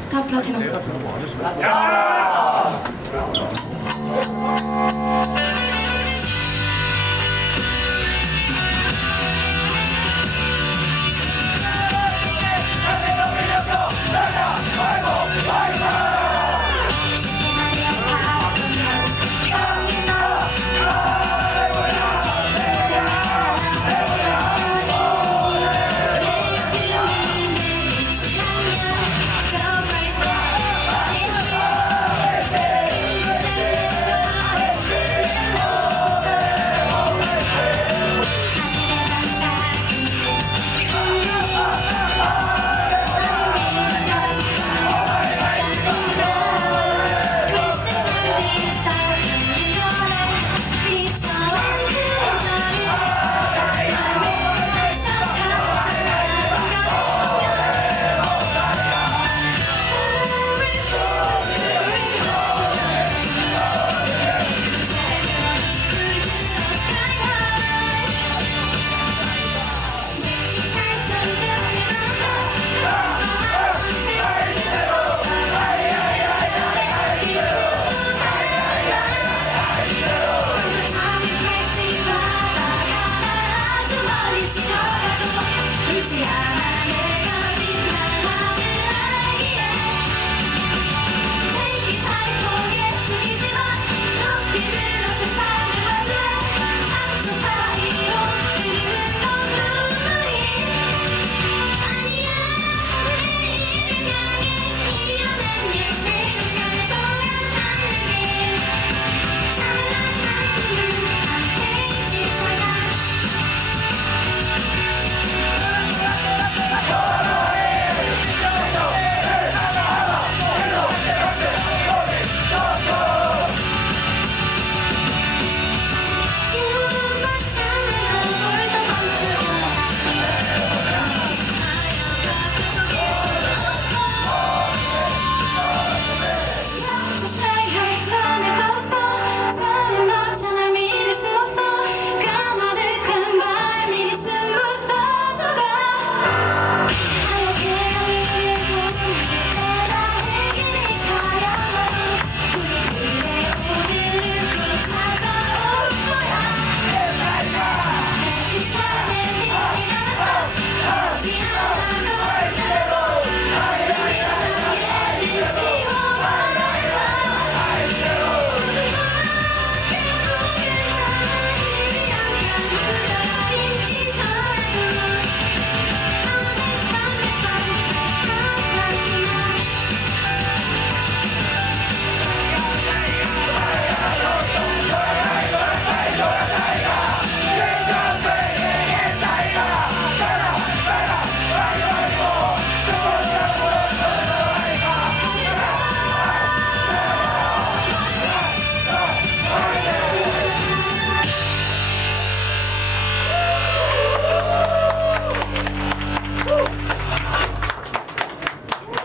스타 플라티넘. ち離れ